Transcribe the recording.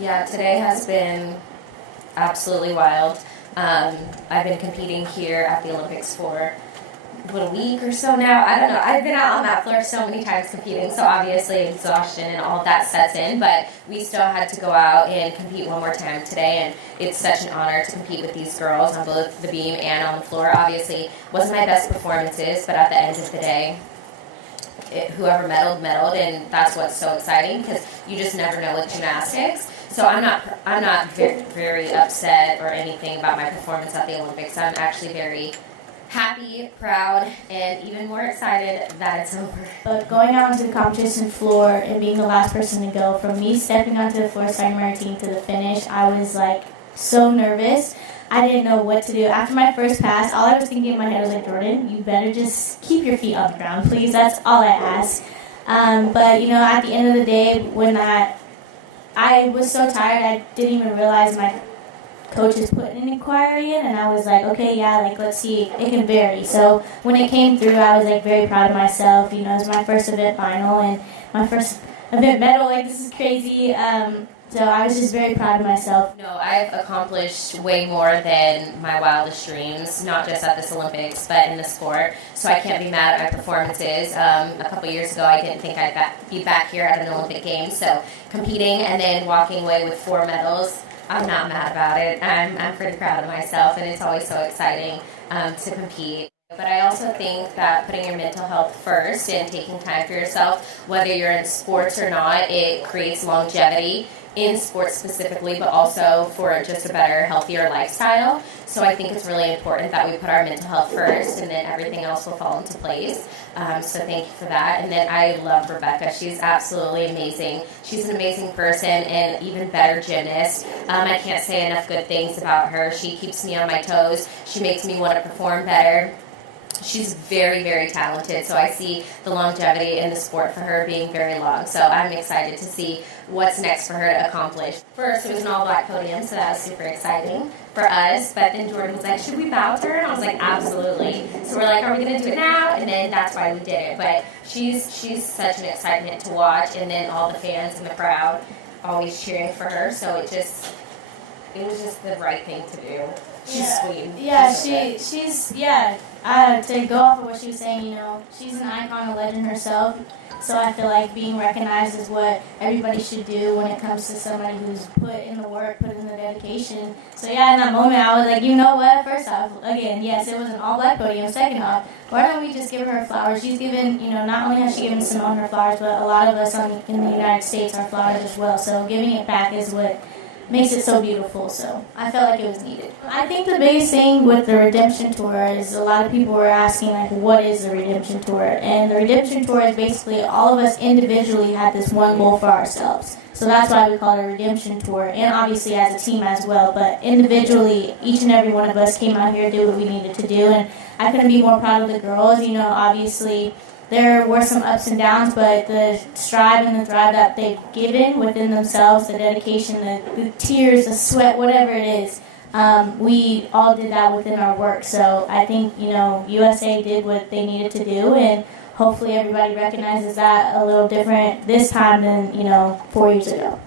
Yeah, today has been absolutely wild. I've been competing here at the Olympics for a week or so now. I don't know. I've been out on that floor so many times competing, so obviously exhaustion and all of that sets in, but we still had to go out and compete one more time today, and it's such an honor to compete with these girls on both the beam and on the floor. Obviously, wasn't my best performances, but at the end of the day, whoever medaled, and that's what's so exciting because you just never know with gymnastics. So I'm not very, very upset or anything about my performance at the Olympics. I'm actually very happy, proud, and even more excited that it's over. But going out onto the competition floor and being the last person to go, from me stepping onto the floor, starting my routine to the finish, I was like so nervous. I didn't know what to do. After my first pass, all I was thinking in my head was like, Jordan, you better just keep your feet on the ground, please. That's all I ask. But, you know, at the end of the day, when I was so tired, I didn't even realize my coaches put an inquiry in, and I was like, okay, yeah, like, let's see, it can vary. So when it came through, I was like very proud of myself. You know, it was my first event final and my first event medal. Like, this is crazy. So I was just very proud of myself. No, I've accomplished way more than my wildest dreams, not just at this Olympics, but in the sport. So I can't be mad at my performances. A couple years ago, I didn't think I'd be back here at an Olympic Games. So competing and then walking away with 4 medals, I'm not mad about it. I'm pretty proud of myself, and it's always so exciting to compete. But I also think that putting your mental health first and taking time for yourself, whether you're in sports or not, it creates longevity in sports specifically, but also for just a better, healthier lifestyle. So I think it's really important that we put our mental health first, and then everything else will fall into place. So thank you for that. And then I love Rebecca. She's absolutely amazing. She's an amazing person and even better gymnast. I can't say enough good things about her. She keeps me on my toes. She makes me want to perform better. She's very, very talented, so I see the longevity in the sport for her being very long. So I'm excited to see what's next for her to accomplish. First, it was an all-black podium, so that was super exciting for us. But then Jordan was like, should we bow to her? And I was like, absolutely. So we're like, are we going to do it now? And then that's why we did it. But she's such an excitement to watch, and then all the fans in the crowd always cheering for her. So it was just the right thing to do. She's sweet. Yeah, she's to go off of what she was saying, you know, she's an icon, a legend herself. So I feel like being recognized is what everybody should do when it comes to somebody who's put in the work, put in the dedication. So yeah, in that moment, I was like, you know what? First off, again, yes, it was an all-black podium. Second off, why don't we just give her flowers? She's given, you know, not only has she given Simone her flowers, but a lot of us in the United States are flowers as well. So giving it back is what makes it so beautiful, so I felt like it was needed. I think the biggest thing with the Redemption Tour is a lot of people were asking, like, what is the Redemption Tour? And the Redemption Tour is basically all of us individually had this one goal for ourselves. So that's why we call it a Redemption Tour, and obviously as a team as well. But individually, each and every one of us came out here to do what we needed to do, and I couldn't be more proud of the girls. You know, obviously there were some ups and downs, but the strive and the thrive that they've given within themselves, the dedication, the tears, the sweat, whatever it is, we all did that within our work. So I think, you know, USA did what they needed to do, and hopefully everybody recognizes that a little different this time than, you know, 4 years ago.